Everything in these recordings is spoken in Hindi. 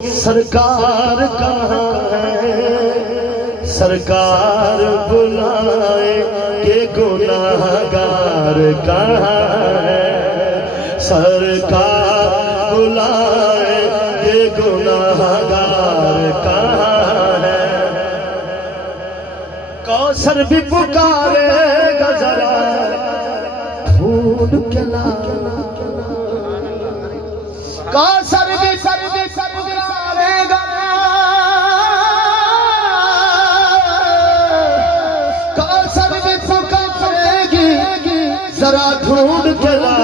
सरकार कहाँ है, सरकार बुलाए के गुनाहगार कहाँ है, सरकार बुलाए के गुनाहगार कहाँ है। कौसर भी पुकारेगा जरा ढूंढ के ला, कौसर भी पुकारेगा, कौसर भी पुकारेगी जरा ढूंढ के ला।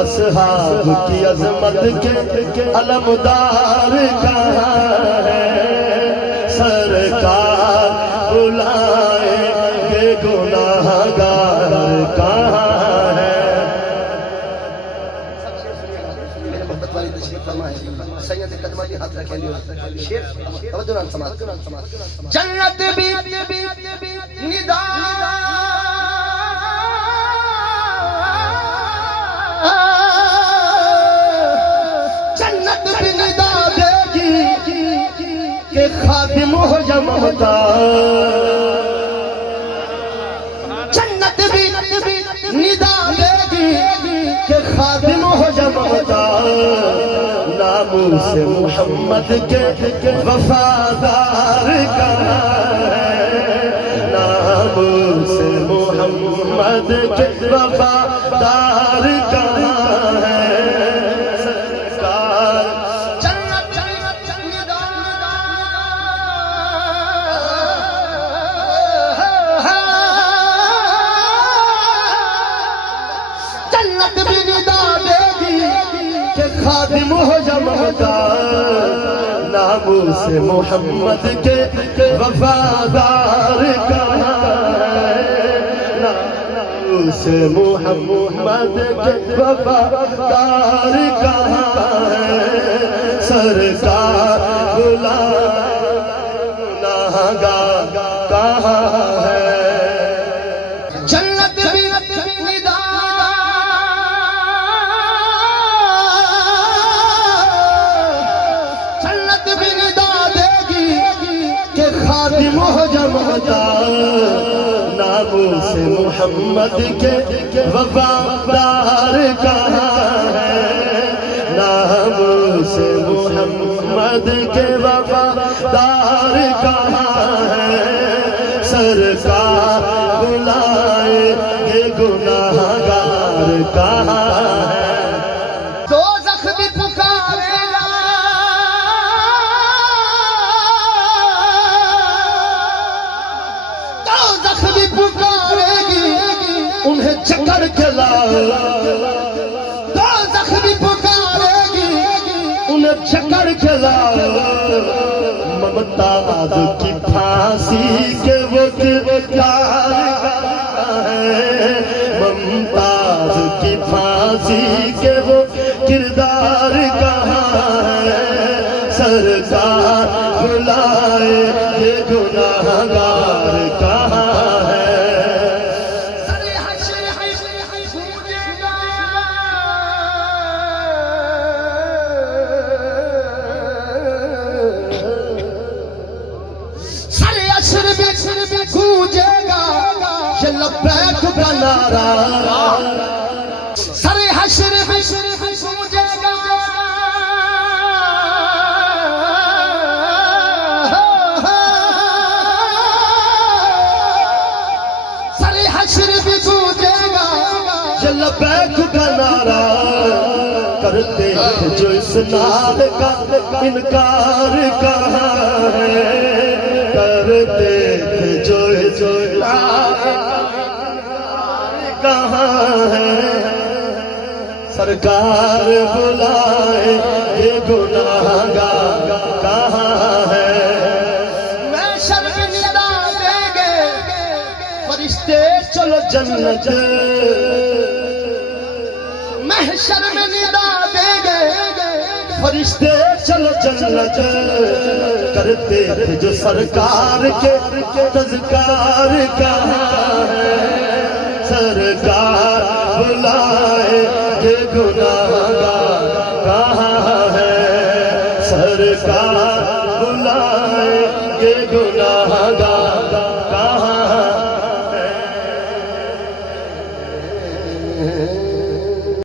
असहाब की अजमत के अलमदार कहाँ है, सरकार बुलाए के गुनाहगार कहाँ है। हाथ रखे जन्नत भी निदा जन्नत भी निदा देगी के खादिम हो जा मोहताज। जन्नत भी निदा देगी के खादिम हो जा मोहताज। नामूस से मोहम्मद के वफादार कहाँ है, नामूस से मोहम्मद के वफादार कहाँ है। सरकार जन्नत जन्नत भी निदा देगी के खादिम हो जा मोहताज। नामूस से मोहम्मद के वफादार कहाँ है, नामूस से मोहम्मद के वफादार कहाँ है। सरकार गुलागार कहाँ है। जन्नत भी निदा खादिम हो जा मोहताज। नामूस से मोहम्मद के वफादार कहाँ है, नामूस से मोहम्मद के वफादार कहाँ है। सरकार बुलाए ये गुनाहगार कहाँ है। उन्हें चकर के लाओ, दोज़ख भी पुकारेगी उन्हें चकर के लाओ। मुमताज की फांसी के वो किरदार कहाँ है, मुमताज की फांसी के वो किरदार कहाँ है। सरकार बुलाए ये गुनाहगार कहाँ है। गूंजेगा ये लब्बैक का नारा, सरे हश्र गूंजेगा सरे हश्र भी गूंजेगा ये लब्बैक का नारा। करते जो इस नार का इनकार कहाँ है, करते जो कहाँ है। सरकार बुलाए ये गुनाहगार कहाँ है। महशर में निदा देंगे फरिश्ते चलो जन्नत, महशर में निदा देंगे फरिश्ते चलो जन्नत। करते थे जो सरकार के तज़कार कहाँ है, सरकार बुलाए ये गुनाहगार कहाँ है। सरकार बुलाएंगे गुनाहगार